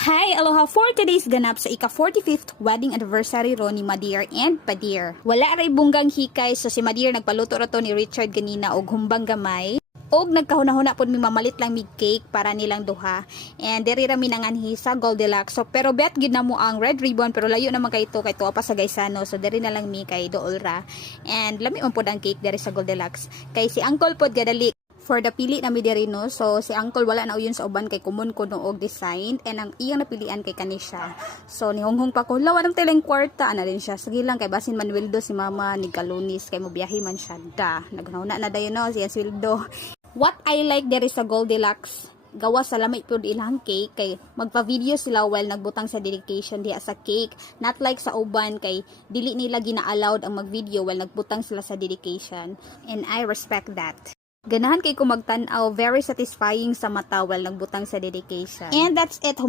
Hi, aloha for today's ganap sa ika-45th wedding anniversary ro ni Madir and Padir. Wala ray bunggang hikay so si Madir nagpaluto ra to ni Richard ganina og humbang gamay. Og nagkahuna-huna pod mi mamalit lang mig cake para nilang duha. And diri ra mi nanganhi sa Goldilocks. So pero bet gid na mo ang red ribbon pero layo naman kay to pa sa Gaisano. So diri na lang mi kay dool ra. And lami man pod ang cake diri sa Goldilocks. Kay si Uncle pod gadali for the pili na mi diri no. So si Uncle wala na uyon sa uban kay kumun ko no og design and ang iyang napilian kay kanisha. So ni honghong pa ko lawa ng teleng kwarta ana din siya. Sige lang kay basin Manueldo si mama ni Kalunis kay mo biyahe man siya da. Naghuna na dayon no si Sweldo. What I like there is sa Goldilocks gawa sa lamay pod ilang cake kay magpa-video sila while nagbutang sa dedication diha sa cake, not like sa uban kay dili nila gina-allowed ang mag-video while nagbutang sila sa dedication, and I respect that. Ganahan kay ko magtan-aw, very satisfying sa mata while nagbutang sa dedication. And that's it.